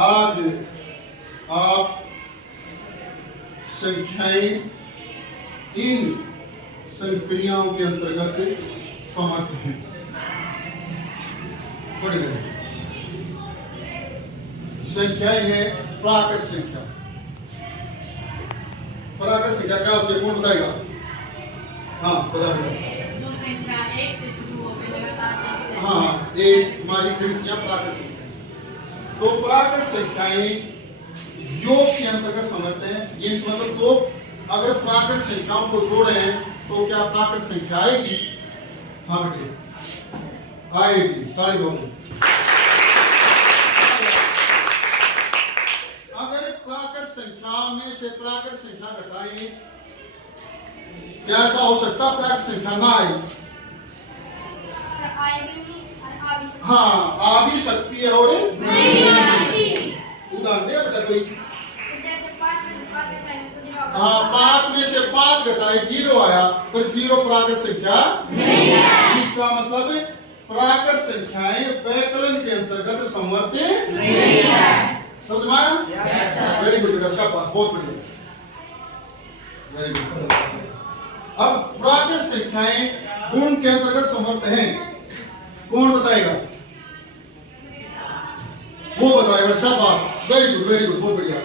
आज आप संख्याएं इन संक्रियाओं के अंतर्गत समर्थ हैं। संख्याएं हैं प्राकृत संख्या। प्राकृत संख्या क्या होती है, कौन बताएगा? हाँ बताइए। जो संख्या एक से शुरू होकर लगातार हाँ, एक हमारी गिनतियां प्राकृत संख्या। तो प्राकृत संख्याएं योग के अंतर्गत समझते हैं। ये मतलब दो अगर प्राकृत संख्याओं को जोड़े हैं तो क्या प्राकृत संख्या आएगी? हाँ बेटे आएगी। ताली बजाओ। अगर प्राकृत संख्या में से प्राकृत संख्या घटाएं, क्या ऐसा हो सकता प्राकृत संख्या ना आए? हाँ, आ भी सकती है और नहीं आती। उदाहरण दे बेटा कोई। हाँ, 5 में से 5 घटाए 0 आया, पर 0 प्राकृत संख्या नहीं है। इसका मतलब प्राकृत संख्याएं व्याकरण के अंतर्गत समर्थ नहीं है। समझ में आया? वेरी गुड बेटा, शाबाश, बहुत बढ़िया, वेरी गुड। अब प्राकृत संख्याएं गुण के अंतर्गत समर्थ हैं, कौन बताएगा? वो बताएगा। शाबाश, वेरी गुड, वेरी गुड, बहुत बढ़िया।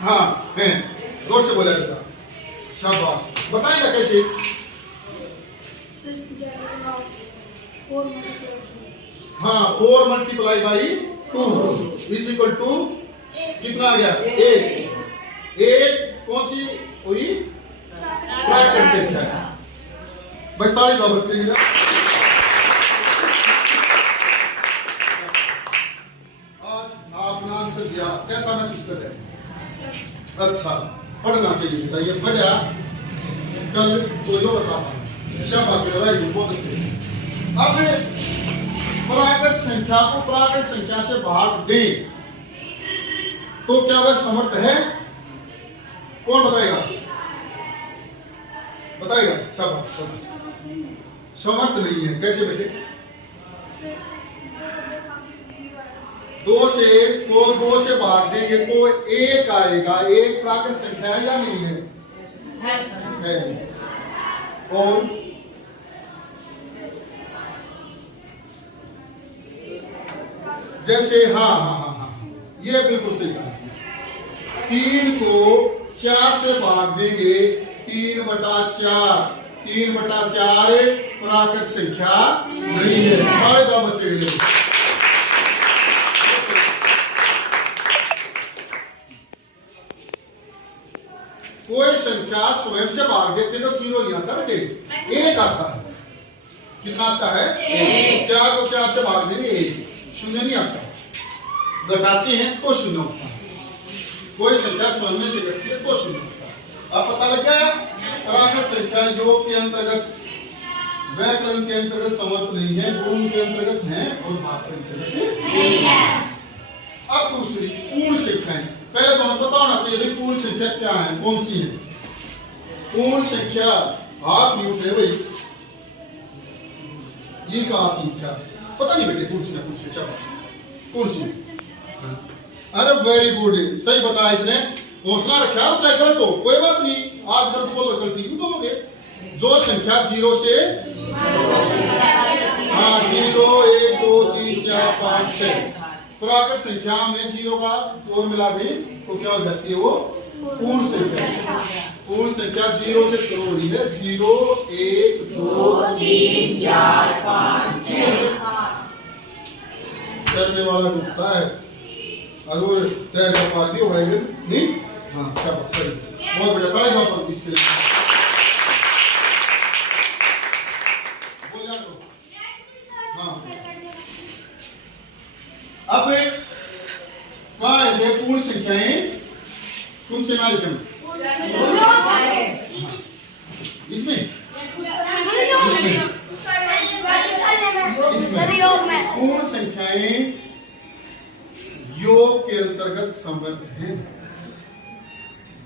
हाँ है, जोर से बोला बेटा। शाबाश, बताएगा कैसे? हाँ, 4 multiply by 2 is equal to कितना आ गया? 8। 8 कौन सी हुई? प्राकृत संख्या। 42 का बच्चे की दिया, कैसा महसूस कर रहे हैं? अच्छा, पढ़ना चाहिए बेटा, ये पढ़ा कल तो जो बता शाबाश, बहुत अच्छे। अब प्राकृत संख्या को प्राकृत संख्या से भाग दें तो क्या वह समर्थ है? कौन बताएगा? बताएगा। शाबाश, समर्थ नहीं है। कैसे बेटे? 2 से भाग देंगे तो 1 आएगा। 1 प्राकृत संख्या है या नहीं है? है। और जैसे हाँ, ये बिल्कुल सही कहा। 3 को 4 से भाग देंगे 3/4। 3/4 प्राकृत संख्या नहीं है। हमारे बच्चे के लिए कोई संख्या स्वयं से भाग देते तो 0 नहीं आता बेटे, 1 आता है। कितना आता है? 1। 4 को 4 से भाग देंगे 1, 0 नहीं आता। घटाते हैं तो 0 होता है। कोई संख्या स्वयं में से घटती है तो 0 होता है। अब पता लग गया? प्राकृत संख्या योग के अंतर्गत, व्याकरण के अंतर्गत समर्थ नहीं है, गुण के अंतर्गत है और भाग के अंतर्गत नहीं है। अब दूसरी पूर्ण संख्याएं। पहले तो हमें पता होना चाहिए भाई पूर्ण संख्या क्या है, कौन सी है। पूर्ण संख्या हाथ में उठे भाई, ये का हाथ में क्या पता नहीं बेटे? पूर्ण संख्या कौन सी? अरे वेरी गुड, सही बताया इसने। हौसला रखा, चाहे गलत हो कोई बात नहीं। आज गलत बोलो, गलती क्यों बोलोगे? जो संख्या 0 से हाँ 0 1 2 3 4 5 6 प्राकृत संख्या में 0 का जोड़ मिला दें तो क्या हो जाती है? वो पूर्ण संख्या। पूर्ण संख्या 0 से शुरू हो रही है। 0 1 2 3 4 5 6 चलने वाला डूबता है और वो तैर का पार भी होगा नहीं। हाँ शाबाश, सही, बहुत बढ़िया। ताली बजाओ इसके लिए। बोल जा दो। हाँ, अब कहाँ है पूर्ण संख्याएं? तुमसे ना लिखना इसमें पूर्ण संख्याएं योग के अंतर्गत संबद्ध हैं।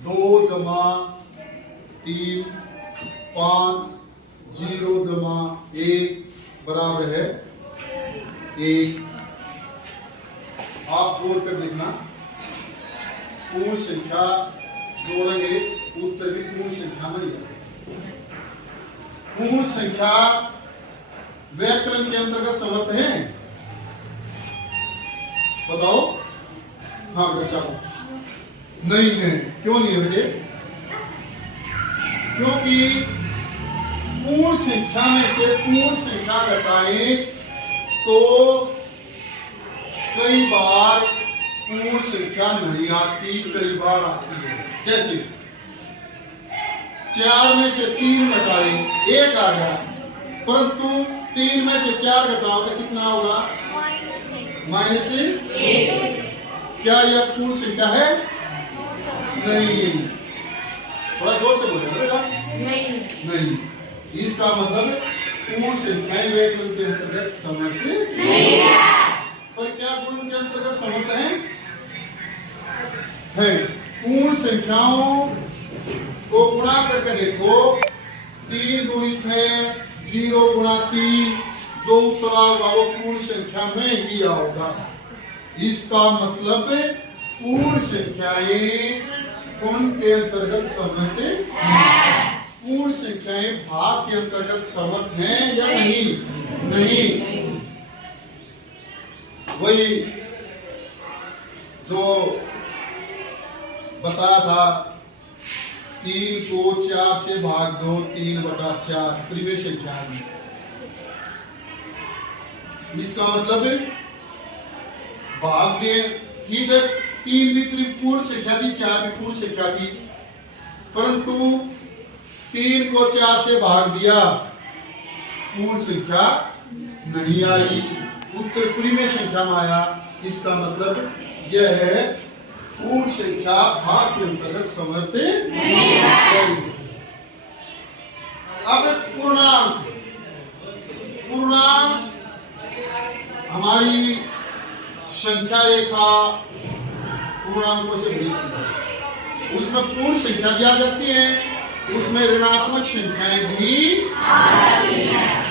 2 जमा 3 5 0 जमा 1 बराबर है 1। आप जोड़ कर देखना, पूर्ण संख्या जोड़ेंगे उत्तर भी पूर्ण संख्या में ही आएगा। पूर्ण संख्या व्याकरण के अंतर्गत समर्थ है, बताओ। हाँ बेटा नहीं है, क्यों नहीं है बेटे? क्योंकि पूर्ण संख्या में से पूर्ण संख्या घटाएं तो कई बार पूर्ण संख्या नहीं आती, कई बार आती है। जैसे 4 में से 3 घटाए 1 आ गया, परंतु 3 में से 4 घटाओ तो कितना होगा? -1। क्या यह पूर्ण संख्या है? नहीं। थोड़ा जोर से बोलेगा। नहीं। इसका मतलब पूर्ण संख्याएं व्याकरण के अंतर्गत समर्थ नहीं है। पर क्या गुण के अंतर्गत समर्थ है? पूर्ण संख्याओं को गुणा करके देखो, 3 दूनी 6, 0 गुणा 3, जो उत्तर आएगा वो पूर्ण संख्या में ही आएगा। इसका मतलब पूर्ण संख्याएं गुण के अंतर्गत समर्थ है। पूर्ण संख्याएं भाग के अंतर्गत समर्थ हैं या नहीं? नहीं। वही जो बताया था, 3 को 4 से भाग दो, 3/4 प्रिय संख्या है। इसका मतलब भाग दे, ठीक है, 3 भी पूर्ण संख्या थी, 4 भी पूर्ण संख्या थी, परंतु 3 को 4 से भाग दिया, पूर्ण संख्या नहीं आई, उत्तर प्रिय संख्या में आया। इसका मतलब यह है पूर्ण संख्या भाग के अंतर्गत समर्थ नहीं है। अब पूर्णांक, पूर्णांक हमारी संख्या रेखा पूर्णांकों से भरी है, उसमें पूर्ण संख्या दी जाती है, उसमें ऋणात्मक संख्याएं भी आती हैं।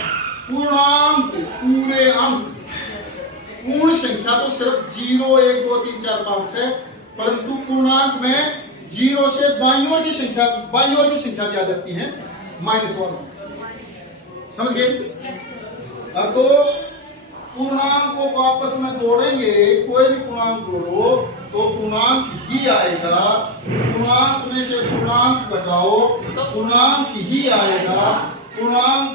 पूर्णांक पूरे अंक, पूर्ण संख्या तो सिर्फ 0, 1, 2, 3, 4, 5 है, परंतु पूर्णांक में 0 से बाईं ओर की संख्या दी जाती है, -1। समझ गए? अब तो पूर्णांकों को आपस में जोड़ेंगे, कोई भी पूर्णांक जोड़ो तो पूर्णांक ही आएगा। पूर्णांक में से पूर्णांक घटाओ तो पूर्णांक ही आएगा। पूर्णांक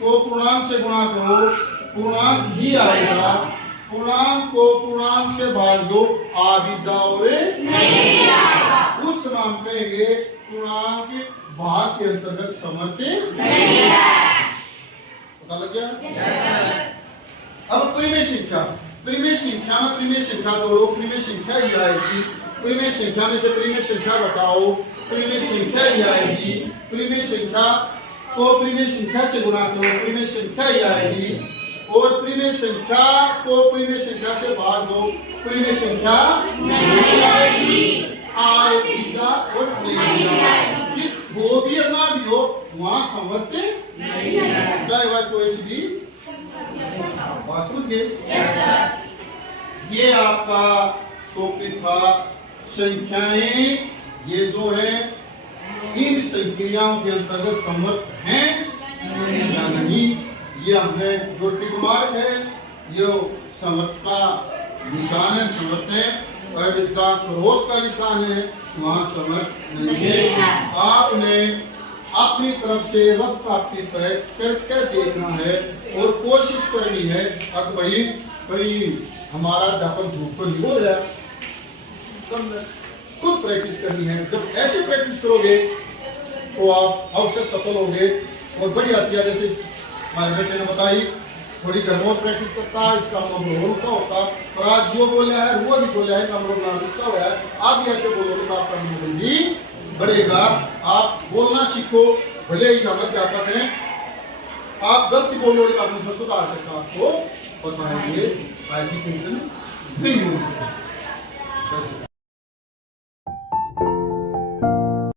को पूर्णांक से गुणा करो, पूर्णांक ही आएगा। पूर्णांक को पूर्णांक से भाग दो, आ भी जाओ रे नहीं आएगा। उस समय हम कहेंगे पूर्णांक भाग के अंतर्गत समर्थ नहीं है। पता लग गया? अब प्रिय संख्या, प्रिय संख्या में प्रिय संख्या जोड़ो, प्रिय संख्या ही आएगी। प्रिय संख्या में से प्रिय संख्या घटाओ, प्रिय संख्या ही आएगी। प्रिय संख्या को प्रिय संख्या से गुणा करो, प्रिय संख्या ही आएगी। और प्रिय संख्या को प्रिय संख्या से भाग दो, प्रिय संख्या नहीं आएगी। आएगी और नहीं आएगी। जिस वो भी और ना भी हो वहां समर्थ नहीं है, चाहे वह कोई सी भी बात। समझ गए? ये आपका टॉपिक था संख्याएं, ये जो है इन संख्याओं के अंतर्गत समर्थ हैं या नहीं। ये हमने जो टिक मार्क है, ये समर्थ का निशान है, समर्थ है। और जहाँ क्रॉस का निशान है वहां समर्थ नहीं है। आपने अपनी तरफ से रफ प्राप्ति पर करके देखना है और कोशिश करनी है। अब वही कहीं हमारा अध्यापक धूप पर हो रहा है, खुद प्रैक्टिस करनी है। जब ऐसे प्रैक्टिस करोगे तो आप अवश्य सफल होगे। और बड़ी हथियार जैसे हमारे बेटे ने बताई, थोड़ी घर में प्रैक्टिस करता है, इसका नंबर रुका होता। और आज जो बोला है वो भी बोला है, नंबर रुका हुआ है। आप भी ऐसे बोलोगे तो आपका नंबर भी बढ़ेगा। आप बोलना सीखो, भले ही हम अध्यापक हैं, आप गलती बोलोगे तो आप सुधार करके आपको बताएंगे, एजुकेशन नहीं होगी।